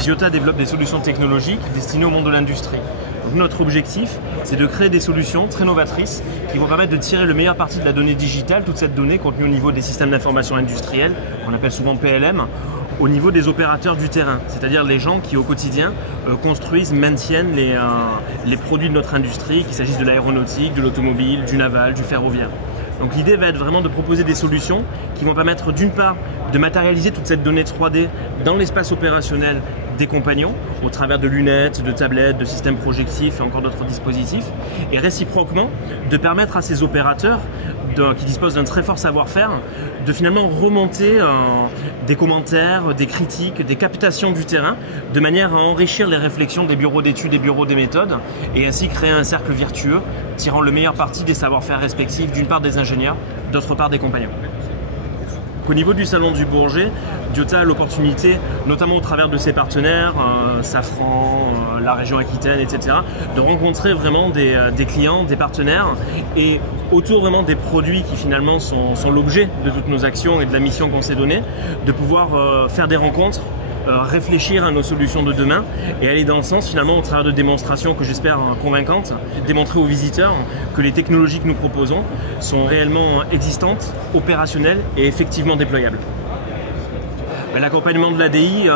Diota développe des solutions technologiques destinées au monde de l'industrie. Notre objectif, c'est de créer des solutions très novatrices qui vont permettre de tirer le meilleur parti de la donnée digitale, toute cette donnée contenue au niveau des systèmes d'information industriels, qu'on appelle souvent PLM, au niveau des opérateurs du terrain, c'est-à-dire les gens qui au quotidien construisent, maintiennent les produits de notre industrie, qu'il s'agisse de l'aéronautique, de l'automobile, du naval, du ferroviaire. Donc l'idée va être vraiment de proposer des solutions qui vont permettre d'une part de matérialiser toute cette donnée 3D dans l'espace opérationnel des compagnons, au travers de lunettes, de tablettes, de systèmes projectifs et encore d'autres dispositifs, et réciproquement de permettre à ces opérateurs qui disposent d'un très fort savoir-faire de finalement remonter des commentaires, des critiques, des captations du terrain de manière à enrichir les réflexions des bureaux d'études et bureaux des méthodes et ainsi créer un cercle vertueux tirant le meilleur parti des savoir-faire respectifs d'une part des ingénieurs, d'autre part des compagnons. Au niveau du Salon du Bourget, Diota a l'opportunité, notamment au travers de ses partenaires, Safran, la région Aquitaine, etc., de rencontrer vraiment des clients, des partenaires et autour vraiment des produits qui finalement sont l'objet de toutes nos actions et de la mission qu'on s'est donnée, de pouvoir faire des rencontres, réfléchir à nos solutions de demain et aller dans le sens finalement au travers de démonstrations que j'espère convaincantes, démontrer aux visiteurs que les technologies que nous proposons sont réellement existantes, opérationnelles et effectivement déployables. L'accompagnement de l'ADI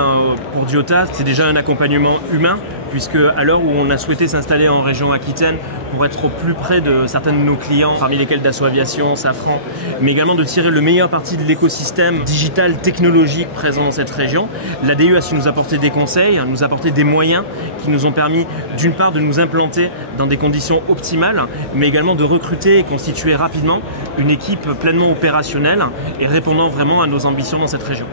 pour Diota, c'est déjà un accompagnement humain puisque à l'heure où on a souhaité s'installer en région Aquitaine pour être au plus près de certains de nos clients, parmi lesquels Dassault Aviation, Safran, mais également de tirer le meilleur parti de l'écosystème digital technologique présent dans cette région, l'ADI a su nous apporter des conseils, nous apporter des moyens qui nous ont permis d'une part de nous implanter dans des conditions optimales, mais également de recruter et constituer rapidement une équipe pleinement opérationnelle et répondant vraiment à nos ambitions dans cette région.